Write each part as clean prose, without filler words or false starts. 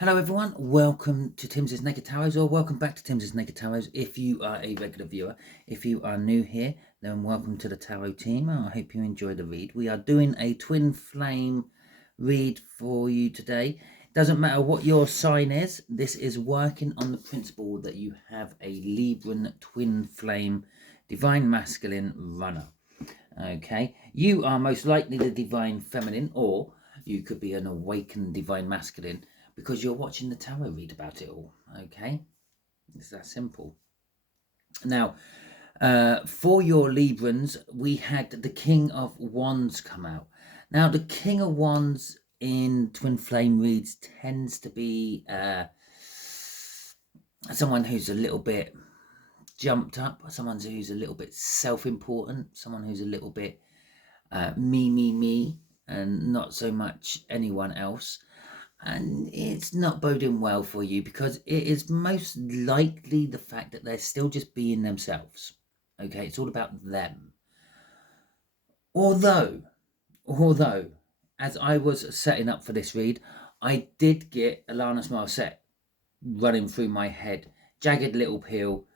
Hello everyone, welcome to Timsy Naked Tarot, or welcome back to Timsy Naked Tarot if you are a regular viewer. If you are new here, then welcome to the tarot team. I hope you enjoy the read. We are doing a twin flame read for you today. Doesn't matter what your sign is, this is working on the principle that you have a Libra twin flame divine masculine runner. Okay, you are most likely the divine feminine, or you could be an awakened divine masculine, because you're watching the tarot read about it all. Okay, it's that simple. Now, for your Librans, we had the King of Wands come out. Now, the King of Wands in twin flame reads tends to be someone who's a little bit jumped up, someone who's a little bit self-important, someone who's a little bit me, and not so much anyone else. And it's not boding well for you, because it is most likely the fact that they're still just being themselves. Okay, it's all about them. Although, as I was setting up for this read, I did get Alanis Morissette running through my head, Jagged Little Pill,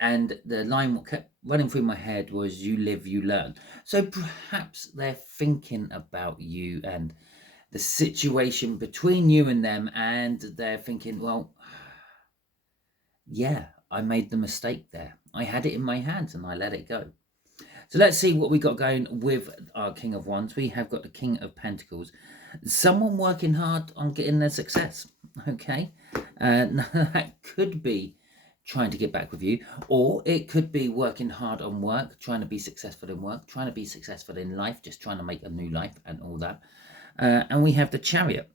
and the line what kept running through my head was "You live, you learn." So perhaps they're thinking about you and the situation between you and them, and they're thinking, well, yeah, I made the mistake there. I had it in my hands and I let it go. So let's see what we got going with our King of Wands. We have got the King of Pentacles. Someone working hard on getting their success. Okay, that could be trying to get back with you, or it could be working hard on work, trying to be successful in work, trying to be successful in life, just trying to make a new life and all that. And we have the Chariot.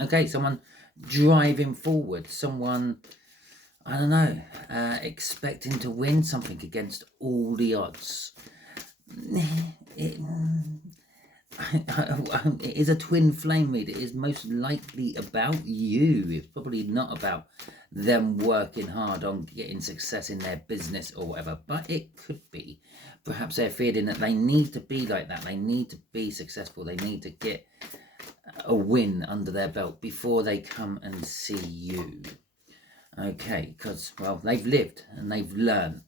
Okay, someone driving forward, someone, I don't know, expecting to win something against all the odds. It is a twin flame read. It is most likely about you. It's probably not about them working hard on getting success in their business or whatever, but it could be. Perhaps they're feeling that they need to be like that. They need to be successful. They need to get a win under their belt before they come and see you. Okay, because, well, they've lived and they've learned,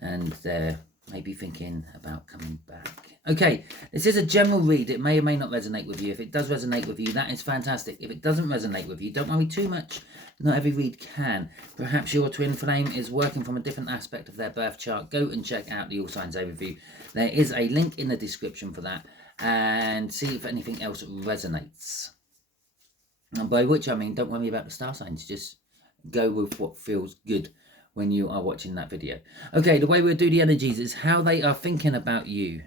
and they're maybe thinking about coming back. Okay, this is a general read. It may or may not resonate with you. If it does resonate with you, that is fantastic. If it doesn't resonate with you, don't worry too much. Not every read can. Perhaps your twin flame is working from a different aspect of their birth chart. Go and check out the All Signs Overview. There is a link in the description for that, and see if anything else resonates. And by which I mean, don't worry about the star signs. Just go with what feels good when you are watching that video. Okay, the way we'll do the energies is how they are thinking about you.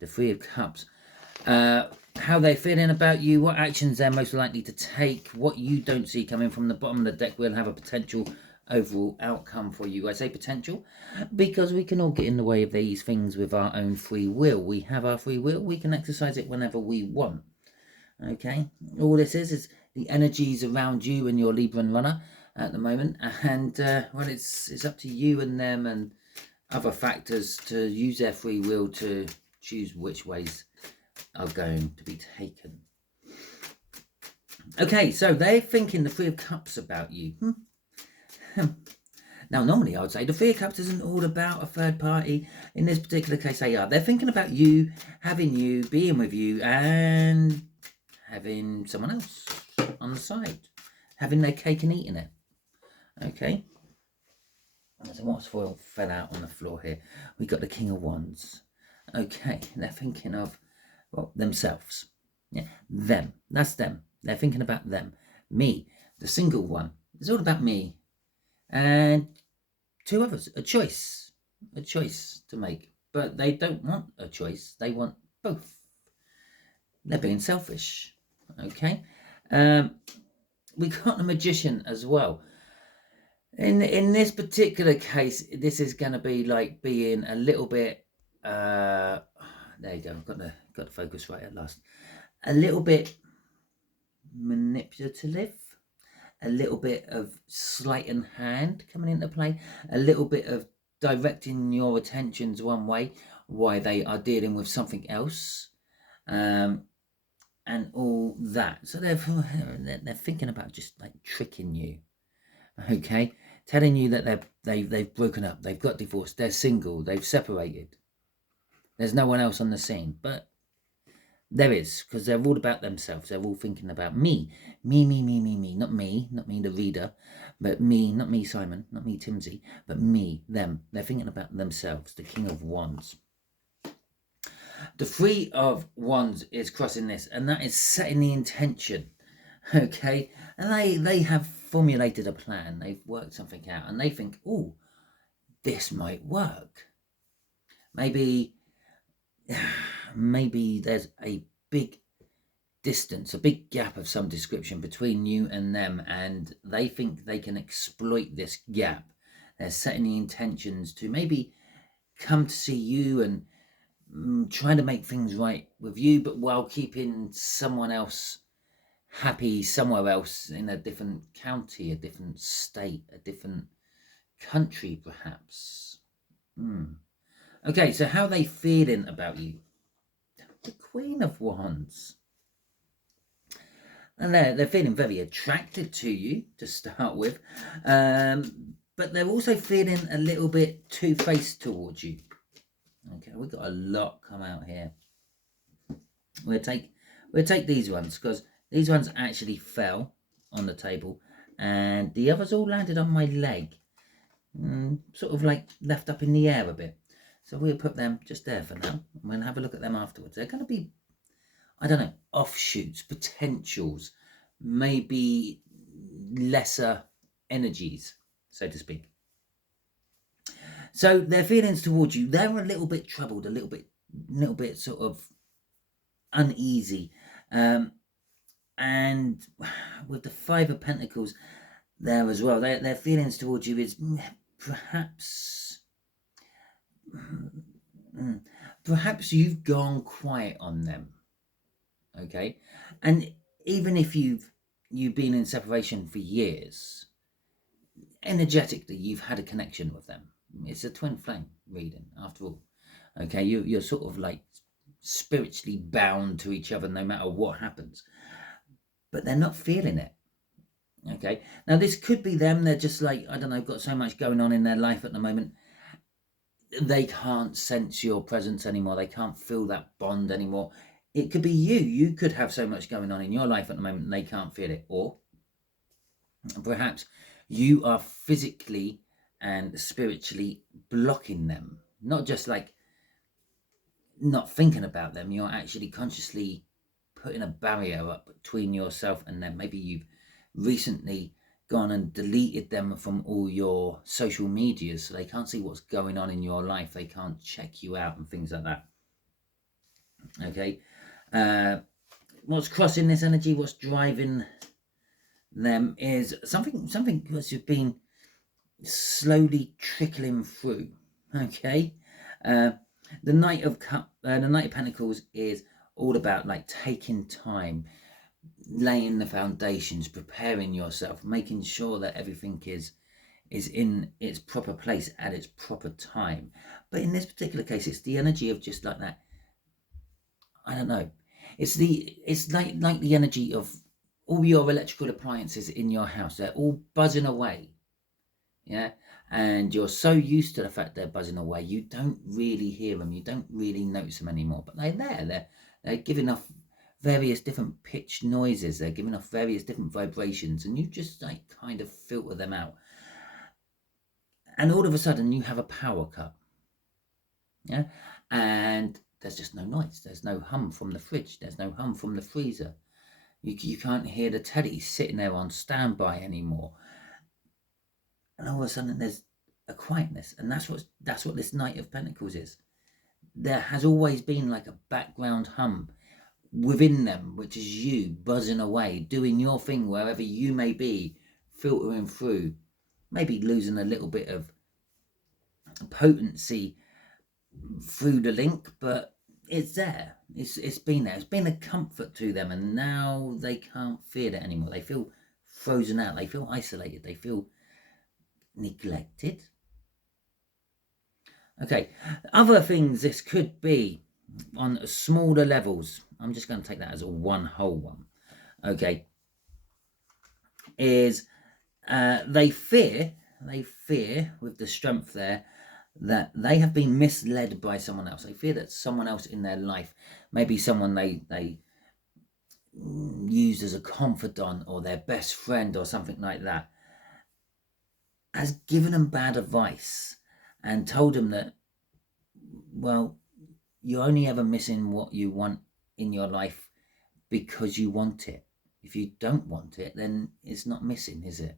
The Three of Cups. How they're feeling about you, what actions they're most likely to take, what you don't see coming from the bottom of the deck will have a potential overall outcome for you. I say potential because we can all get in the way of these things with our own free will. We have our free will. We can exercise it whenever we want. Okay, all this is the energies around you and your Libran runner at the moment, and well, it's up to you and them and other factors to use their free will to choose which ways are going to be taken. Okay, so they're thinking the Three of Cups about you. Now, normally I would say the Three of Cups isn't all about a third party. In this particular case, they are. They're thinking about you, having you, being with you, and having someone else on the side, having their cake and eating it. Okay. So what's fell out on the floor here? We got the King of Wands. Okay, they're thinking of, well, themselves. Yeah, them. That's them. They're thinking about them. Me, the single one. It's all about me. And two others. A choice to make. But they don't want a choice. They want both. They're being selfish. Okay. We got the Magician as well. In this particular case, this is going to be like being a little bit. There you go. I've got the focus right at last. A little bit manipulative. A little bit of sleight of hand coming into play. A little bit of directing your attentions one way while they are dealing with something else. and all that. So they're thinking about just like tricking you, okay, telling you that they've broken up, they've got divorced, they're single, they've separated. There's no one else on the scene, but there is, because they're all about themselves. They're all thinking about me, not me, the reader, but me, not me, Simon, not me, Timsy, but me, them. They're thinking about themselves. The King of Wands. The Three of Wands is crossing this, and that is setting the intention, okay? And they have formulated a plan. They've worked something out, and they think, oh, this might work. Maybe there's a big distance, a big gap of some description between you and them, and they think they can exploit this gap. They're setting the intentions to maybe come to see you and trying to make things right with you, but while keeping someone else happy somewhere else in a different county, a different state, a different country, perhaps. Okay, so how are they feeling about you? The Queen of Wands. And they're feeling very attracted to you to start with, but they're also feeling a little bit two-faced towards you. Okay, we've got a lot come out here. We'll take these ones, because these ones actually fell on the table, and the others all landed on my leg, sort of like left up in the air a bit. So we'll put them just there for now. We'll have a look at them afterwards. They're going to be, I don't know, offshoots, potentials, maybe lesser energies, so to speak. So their feelings towards you, they're a little bit troubled, a little bit sort of uneasy. And with the Five of Pentacles there as well, their feelings towards you is perhaps you've gone quiet on them. Okay, and even if you've been in separation for years, energetically you've had a connection with them. It's a twin flame reading after all. Okay, you're sort of like spiritually bound to each other no matter what happens, but they're not feeling it. Okay, now this could be them. They're just like, I don't know, got so much going on in their life at the moment, they can't sense your presence anymore. They can't feel that bond anymore. It could be you could have so much going on in your life at the moment and they can't feel it. Or perhaps you are physically and spiritually blocking them, not just like not thinking about them. You're actually consciously putting a barrier up between yourself and them. Maybe you've recently gone and deleted them from all your social medias, so they can't see what's going on in your life. They can't check you out and things like that. Okay, what's crossing this energy, what's driving them is something that's been slowly trickling through. Okay, the Knight of Pentacles is all about like taking time, laying the foundations, preparing yourself, making sure that everything is in its proper place at its proper time. But in this particular case, it's the energy of just like that, I don't know, it's like the energy of all your electrical appliances in your house. They're all buzzing away, yeah, and you're so used to the fact they're buzzing away, you don't really hear them, you don't really notice them anymore, but they're there. They're giving off various different pitched noises, they're giving off various different vibrations, and you just like kind of filter them out, and all of a sudden you have a power cut, yeah, and there's just no noise, there's no hum from the fridge, there's no hum from the freezer, you can't hear the telly sitting there on standby anymore, and all of a sudden there's a quietness, and that's what this Knight of Pentacles is. There has always been like a background hum within them, which is you buzzing away, doing your thing wherever you may be, filtering through, maybe losing a little bit of potency through the link, but it's there. It's been there. It's been a comfort to them, and now they can't feel it anymore. They feel frozen out. They feel isolated. They feel neglected. Okay, other things this could be on smaller levels. I'm just going to take that as a one whole one, okay, is they fear with the strength there that they have been misled by someone else. They fear that someone else in their life, maybe someone they used as a confidant or their best friend or something like that, has given them bad advice and told them that, well, you're only ever missing what you want in your life because you want it. If you don't want it, then it's not missing, is it?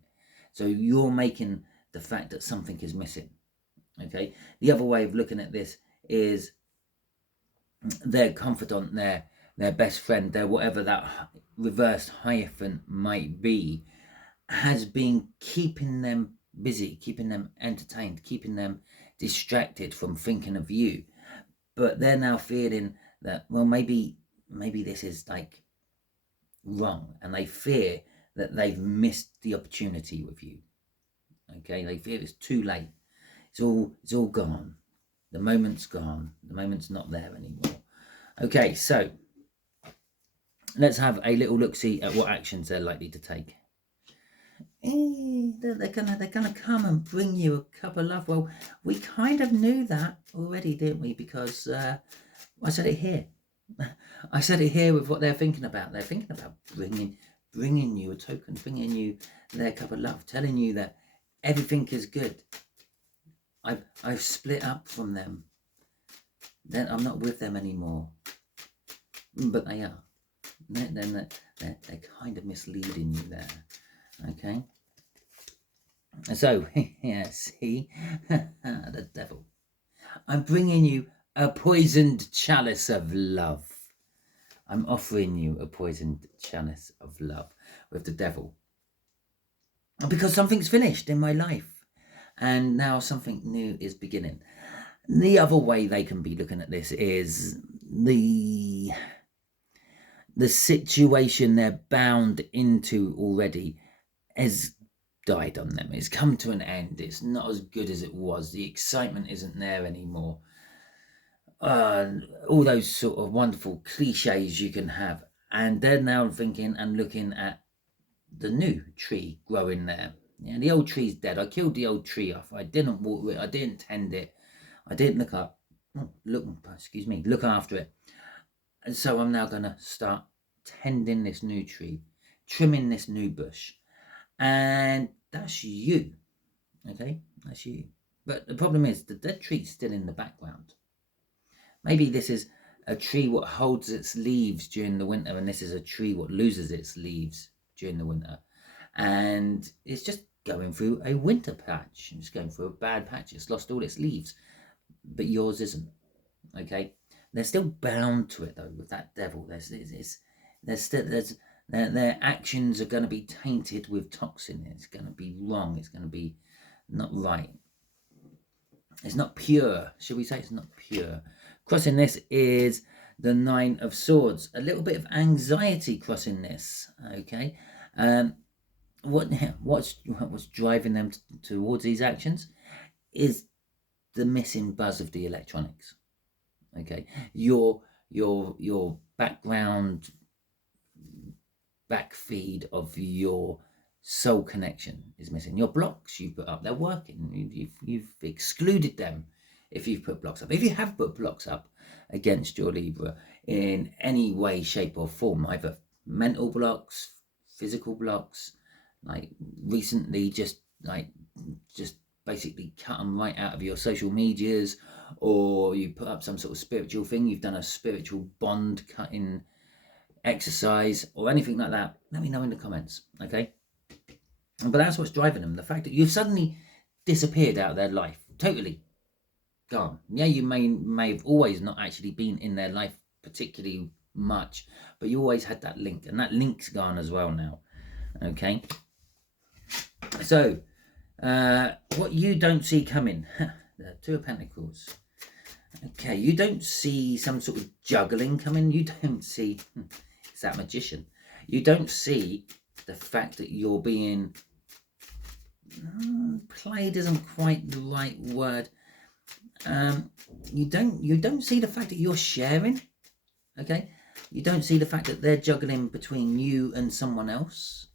So you're making the fact that something is missing. Okay. The other way of looking at this is their confidant, their best friend, their whatever that reversed hierophant might be, has been keeping them busy, keeping them entertained, keeping them distracted from thinking of you. But they're now feeling that, well, maybe this is like wrong, and they fear that they've missed the opportunity with you. Okay, they fear it's too late. It's all gone. The moment's gone. The moment's not there anymore. Okay, so let's have a little look-see at what actions they're likely to take. They're gonna come and bring you a cup of love. Well, we kind of knew that already, didn't we? Because I said it here. I said it here with what they're thinking about. They're thinking about bringing you a token, bringing you their cup of love, telling you that everything is good. I've split up from them. Then I'm not with them anymore. But they are. Then they're kind of misleading you there. Okay. So, yeah, see? The devil. I'm bringing you a poisoned chalice of love. I'm offering you a poisoned chalice of love with the devil. Because something's finished in my life. And now something new is beginning. The other way they can be looking at this is the situation they're bound into already has died on them. It's come to an end. It's not as good as it was. The excitement isn't there anymore. All those sort of wonderful cliches you can have. And they're now thinking and looking at the new tree growing there. Yeah, the old tree's dead. I killed the old tree off. I didn't water it. I didn't tend it. I didn't look after it. And so I'm now going to start tending this new tree, trimming this new bush. And that's you. Okay, that's you. But the problem is the dead tree's still in the background. Maybe this is a tree what holds its leaves during the winter, and this is a tree what loses its leaves during the winter. And it's just going through a winter patch. It's going through a bad patch. It's lost all its leaves. But yours isn't. Okay? They're still bound to it, though, with that devil. Their actions are going to be tainted with toxin. It's going to be wrong. It's going to be not right. It's not pure. Should we say it's not pure? Crossing this is the Nine of Swords. A little bit of anxiety crossing this. Okay? What's driving them towards these actions is the missing buzz of the electronics. Okay, your background backfeed of your soul connection is missing. Your blocks you put up, they're working. You've excluded them if you've put blocks up. If you have put blocks up against your Libra in any way, shape or form, either mental blocks, physical blocks, like recently just basically cut them right out of your social medias, or you put up some sort of spiritual thing, you've done a spiritual bond cutting exercise or anything like that, let me know in the comments. Okay, but that's what's driving them, the fact that you've suddenly disappeared out of their life, totally gone. Yeah, you may have always not actually been in their life particularly much, but you always had that link, and that link's gone as well now. Okay, so what you don't see coming, the Two of Pentacles. Okay, you don't see some sort of juggling coming. You don't see, it's that magician. You don't see the fact that you're being played isn't quite the right word. You don't see the fact that you're sharing. Okay, You don't see the fact that they're juggling between you and someone else.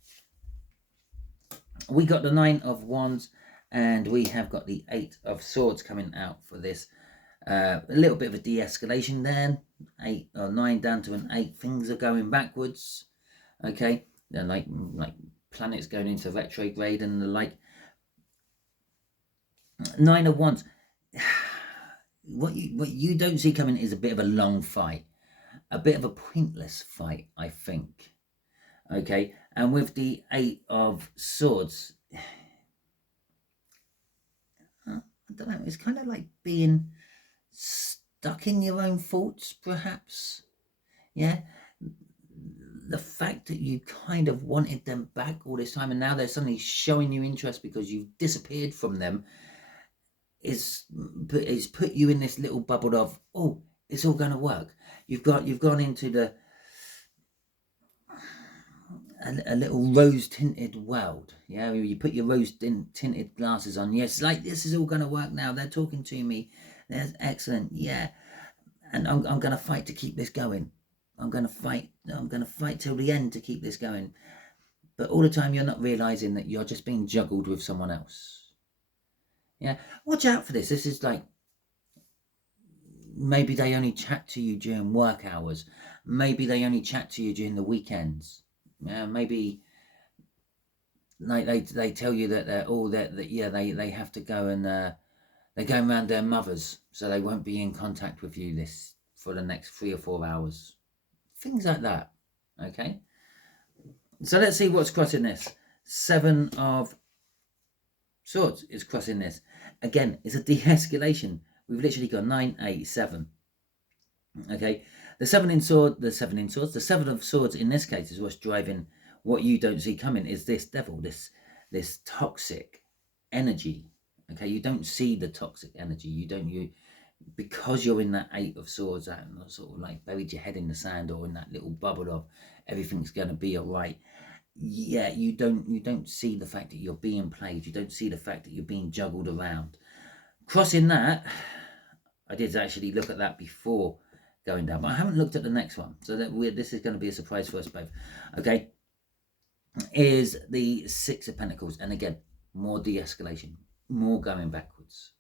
We got the 9 of Wands, and we have got the 8 of Swords coming out for this. A little bit of a de-escalation there. 8 or 9 down to an 8. Things are going backwards. Okay, they're like planets going into retrograde and the like. 9 of Wands. What you don't see coming is a bit of a long fight, a bit of a pointless fight, I think. Okay, and with the 8 of Swords, I don't know, it's kind of like being stuck in your own thoughts, perhaps. Yeah, the fact that you kind of wanted them back all this time, and now they're suddenly showing you interest because you've disappeared from them, is put you in this little bubble of, oh, it's all going to work. You've gone into a little rose tinted world. Yeah, you put your rose tinted glasses on. Yes, like this is all going to work now. They're talking to me. That's excellent. Yeah, and I'm going to fight to keep this going. I'm going to fight till the end to keep this going. But all the time you're not realizing that you're just being juggled with someone else. Yeah, watch out for this. This is like, maybe they only chat to you during work hours. Maybe they only chat to you during the weekends. Yeah, maybe like they tell you that they're all that yeah, they have to go and they're going around their mothers, so they won't be in contact with you for the next 3 or 4 hours. Things like that. Okay. So let's see what's crossing this. 7 of Swords is crossing this. Again, it's a de-escalation. We've literally got 9, 8, 7. Okay. The 7 of Swords in this case is what's driving what you don't see coming, is this devil, this toxic energy. Okay, you don't see the toxic energy. Because you're in that 8 of Swords and sort of like buried your head in the sand, or in that little bubble of everything's going to be all right. Yeah, you don't see the fact that you're being played. You don't see the fact that you're being juggled around. Crossing that, I did actually look at that before going down, but I haven't looked at the next one, so this is going to be a surprise for us both. Okay, is the 6 of Pentacles, and again, more de-escalation, more going backwards.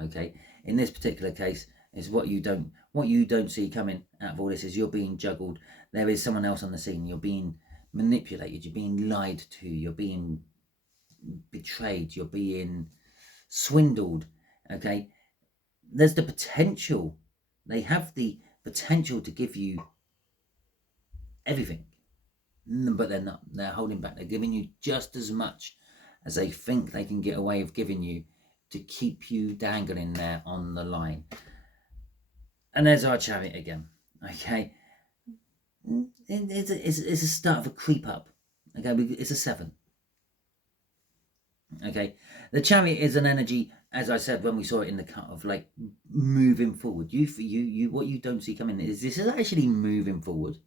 Okay, in this particular case, is what you don't see coming out of all this is you're being juggled. There is someone else on the scene. You're being manipulated. You're being lied to. You're being betrayed. You're being swindled. Okay, there's the potential. They have the potential to give you everything, but they're not. They're holding back. They're giving you just as much as they think they can get away with giving you, to keep you dangling there on the line. And there's our Chariot again. Okay, it's a start of a creep up. Okay, it's a 7. Okay, the Chariot is an energy, as I said when we saw it in the cut, of like moving forward. You what you don't see coming is this is actually moving forward.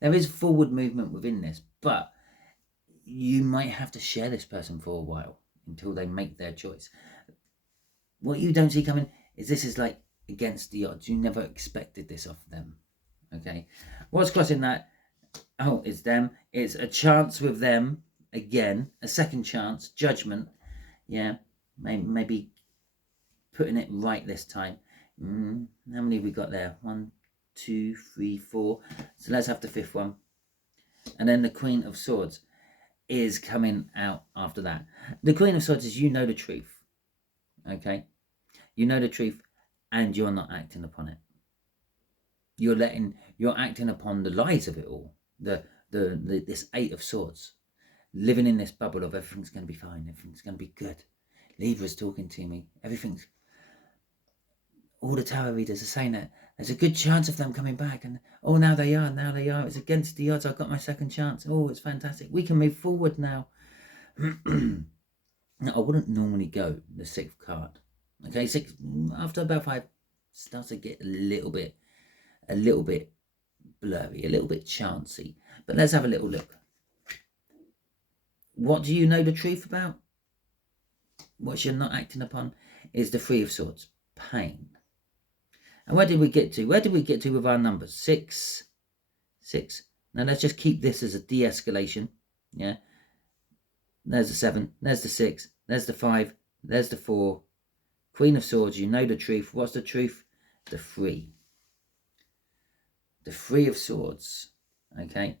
There is forward movement within this, but you might have to share this person for a while until they make their choice. What you don't see coming is this is like against the odds. You never expected this of them. Okay, what's crossing that? Oh, it's them. It's a chance with them again, a second chance, judgment. Yeah, maybe putting it right this time. How many have we got there? 1, 2, 3, 4. So let's have the 5th one. And then the Queen of Swords is coming out after that. The Queen of Swords is, you know the truth. Okay, you know the truth, and you're not acting upon it. You're acting upon the lies of it all. This 8 of Swords, living in this bubble of everything's going to be fine, everything's going to be good. Libra's talking to me. All the tarot readers are saying that there's a good chance of them coming back, and now they are. It's against the odds. I've got my second chance. Oh, it's fantastic. We can move forward now. Now, I wouldn't normally go the 6th card. Okay, 6 after about 5 starts to get a little bit blurry, a little bit chancy. But let's have a little look. What do you know the truth about? What you're not acting upon is the 3 of Swords, pain. And where did we get to? Where did we get to with our numbers? 6, 6. Now let's just keep this as a de-escalation. Yeah. There's the 7. There's the 6. There's the 5. There's the 4. Queen of Swords. You know the truth. What's the truth? The 3. The 3 of Swords. Okay.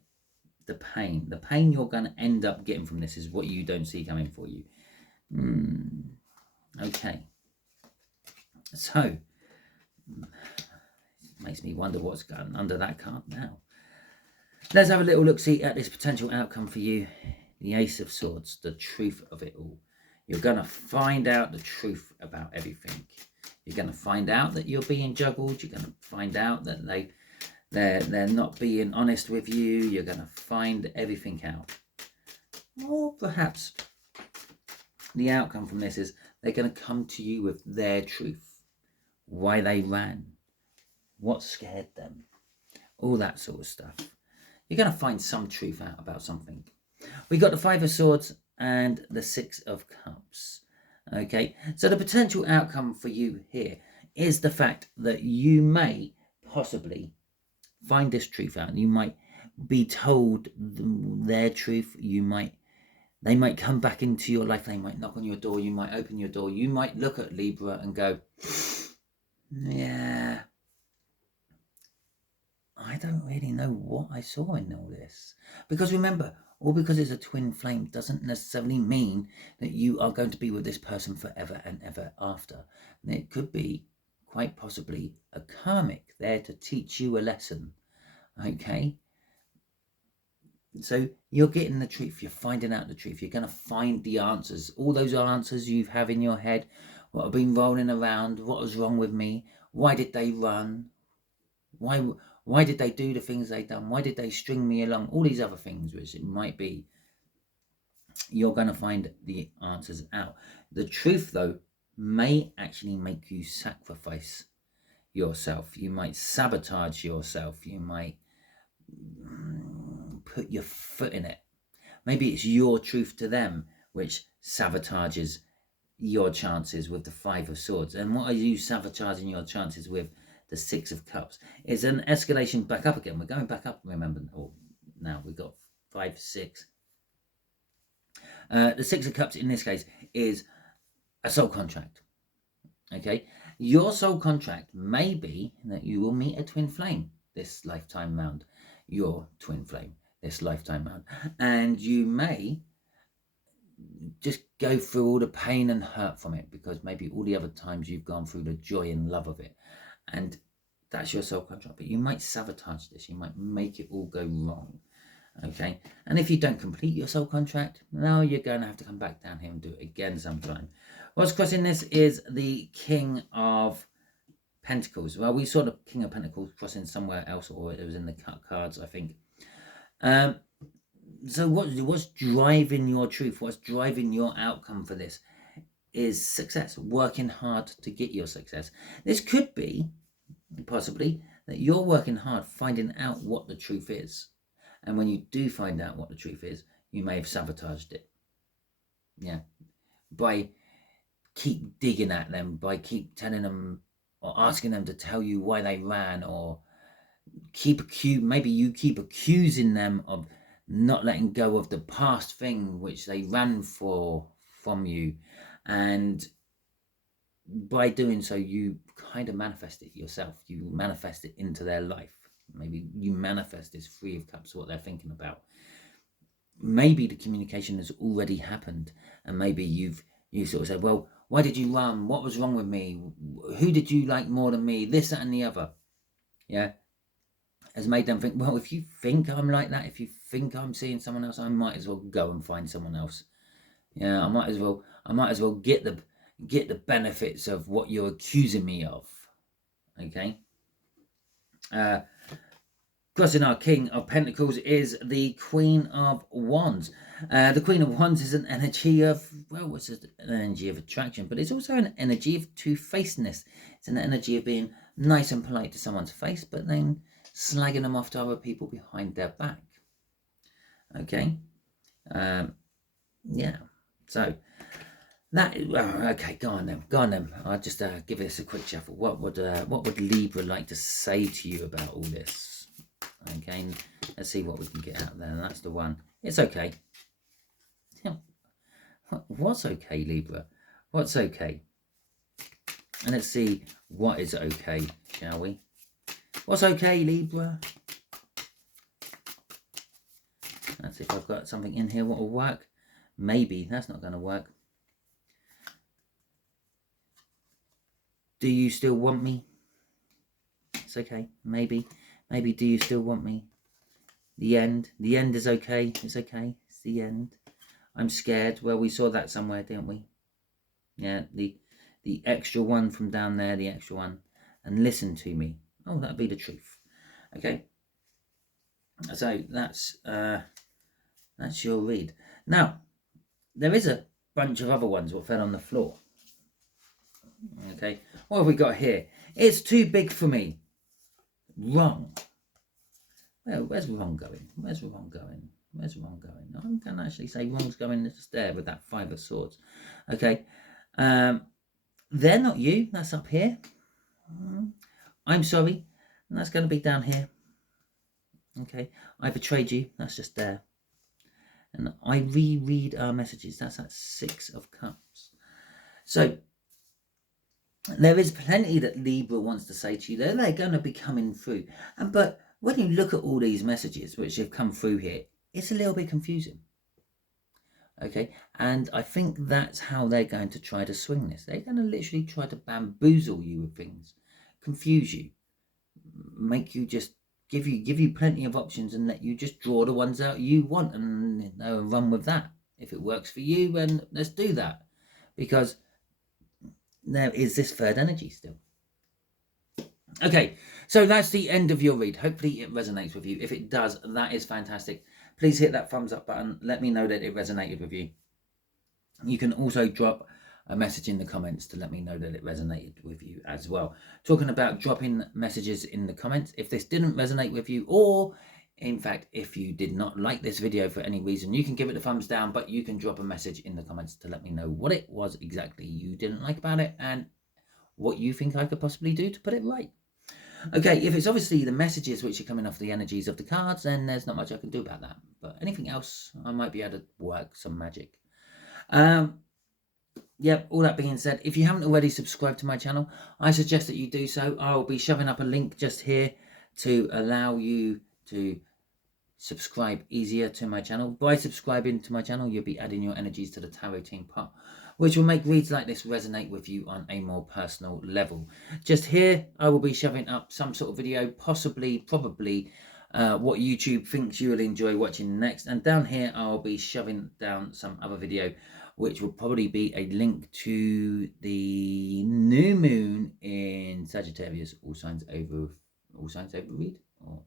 The pain. The pain you're going to end up getting from this is what you don't see coming for you. Okay. So, it makes me wonder what's going under that card now. Let's have a little look-see at this potential outcome for you. The Ace of Swords, the truth of it all. You're going to find out the truth about everything. You're going to find out that you're being juggled. You're going to find out that they're not being honest with you. You're going to find everything out. Or perhaps the outcome from this is they're going to come to you with their truth. Why they ran. What scared them. All that sort of stuff. You're going to find some truth out about something. We got the 5 of Swords and the 6 of Cups. Okay, so the potential outcome for you here is the fact that you may possibly find this truth out. You might be told their truth. They might come back into your life. They might knock on your door. You might open your door. You might look at Libra and go, yeah, I don't really know what I saw in all this. Because remember, all because it's a twin flame doesn't necessarily mean that you are going to be with this person forever and ever after. And it could be quite possibly a karmic there to teach you a lesson. Okay? So you're getting the truth. You're finding out the truth. You're going to find the answers. All those answers you have in your head. What have been rolling around. What was wrong with me? Why did they run? Why did they do the things they done? Why did they string me along? All these other things, which it might be. You're going to find the answers out. The truth, though, may actually make you sacrifice yourself. You might sabotage yourself. You might put your foot in it. Maybe it's your truth to them, which sabotages your chances with the 5 of Swords. And what are you sabotaging your chances with? The 6 of Cups. It's an escalation back up again. We're going back up, remember. Oh, now we've got 5, 6. The 6 of Cups in this case is a soul contract. Okay? Your soul contract may be that you will meet a twin flame this lifetime round. Your twin flame this lifetime round. And you may just go through all the pain and hurt from it, because maybe all the other times you've gone through the joy and love of it. And that's your soul contract. But you might sabotage this. You might make it all go wrong. Okay? And if you don't complete your soul contract, now you're going to have to come back down here and do it again sometime. What's crossing this is the King of Pentacles. Well, we saw the King of Pentacles crossing somewhere else, or it was in the cut cards, I think. So what's driving your truth? What's driving your outcome for this is success. Working hard to get your success. This could be, possibly, that you're working hard finding out what the truth is. And when you do find out what the truth is, you may have sabotaged it. Yeah. By keep digging at them, by keep telling them or asking them to tell you why they ran, or maybe you keep accusing them of not letting go of the past thing which they ran from you. And by doing so, you kind of manifest it yourself. You manifest it into their life. Maybe you manifest this 3 of Cups, what they're thinking about. Maybe the communication has already happened, and maybe you sort of said, well, why did you run? What was wrong with me? Who did you like more than me? This, that, and the other. Yeah. Has made them think, well, if you think I'm like that, if you think I'm seeing someone else, I might as well go and find someone else. Yeah, I might as well get the benefits of what you're accusing me of. Okay. Crossing our King of Pentacles is the Queen of Wands. The Queen of Wands is an energy of, well, it's an energy of attraction, but it's also an energy of two-facedness. It's an energy of being nice and polite to someone's face, but then slagging them off to other people behind their back. Okay. Yeah. So that, okay, go on then. I'll just give this a quick shuffle. What would Libra like to say to you about all this? Okay, let's see what we can get out there. And that's the one. It's okay. What's okay, Libra? What's okay? And let's see what is okay, shall we? What's okay, Libra? Let's see if I've got something in here what will work. Maybe. That's not going to work. Do you still want me? It's okay. Maybe. Maybe do you still want me? The end. The end is okay. It's okay. It's the end. I'm scared. Well, we saw that somewhere, didn't we? Yeah, the extra one from down there, the extra one. And listen to me. Oh, that'd be the truth. Okay. So that's your read. Now, there is a bunch of other ones what fell on the floor. Okay. What have we got here? It's too big for me. Wrong. Well, where's wrong going? Where's wrong going? Where's wrong going? I can actually say wrong's going just there with that 5 of swords. Okay. They're not you. That's up here. I'm sorry. And that's going to be down here. Okay. I betrayed you. That's just there. And I reread our messages. That's that 6 of Cups. So there is plenty that Libra wants to say to you. They're going to be coming through. But when you look at all these messages which have come through here, it's a little bit confusing. Okay, and I think that's how they're going to try to swing this. They're going to literally try to bamboozle you with things, confuse you, make you just give you plenty of options and let you just draw the ones out you want and run with that. If it works for you, then let's do that, because there is this third energy still. Okay, so that's the end of your read. Hopefully it resonates with you. If it does, that is fantastic. Please hit that thumbs up button. Let me know that it resonated with you. You can also drop a message in the comments to let me know that it resonated with you as well. Talking about dropping messages in the comments, if this didn't resonate with you, or in fact, if you did not like this video for any reason, you can give it a thumbs down, but you can drop a message in the comments to let me know what it was exactly you didn't like about it and what you think I could possibly do to put it right. Okay, if it's obviously the messages which are coming off the energies of the cards, then there's not much I can do about that. But anything else, I might be able to work some magic. Yep, all that being said, if you haven't already subscribed to my channel, I suggest that you do so. I'll be shoving up a link just here to allow you to subscribe easier to my channel. By subscribing to my channel, you'll be adding your energies to the tarot team pot, which will make reads like this resonate with you on a more personal level. Just here, I will be shoving up some sort of video, probably what YouTube thinks you will enjoy watching next. And down here, I'll be shoving down some other video, which will probably be a link to the new moon in Sagittarius, all signs over read, or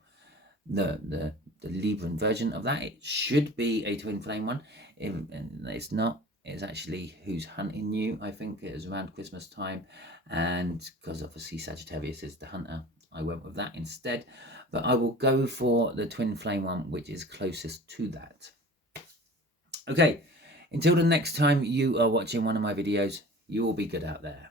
the Libran version of that. It should be a twin flame one. It's not. It's actually Who's Hunting You. I think it was around Christmas time, and because obviously Sagittarius is the hunter, I went with that instead. But I will go for the twin flame one, which is closest to that. Okay, until the next time you are watching one of my videos, you will be good out there.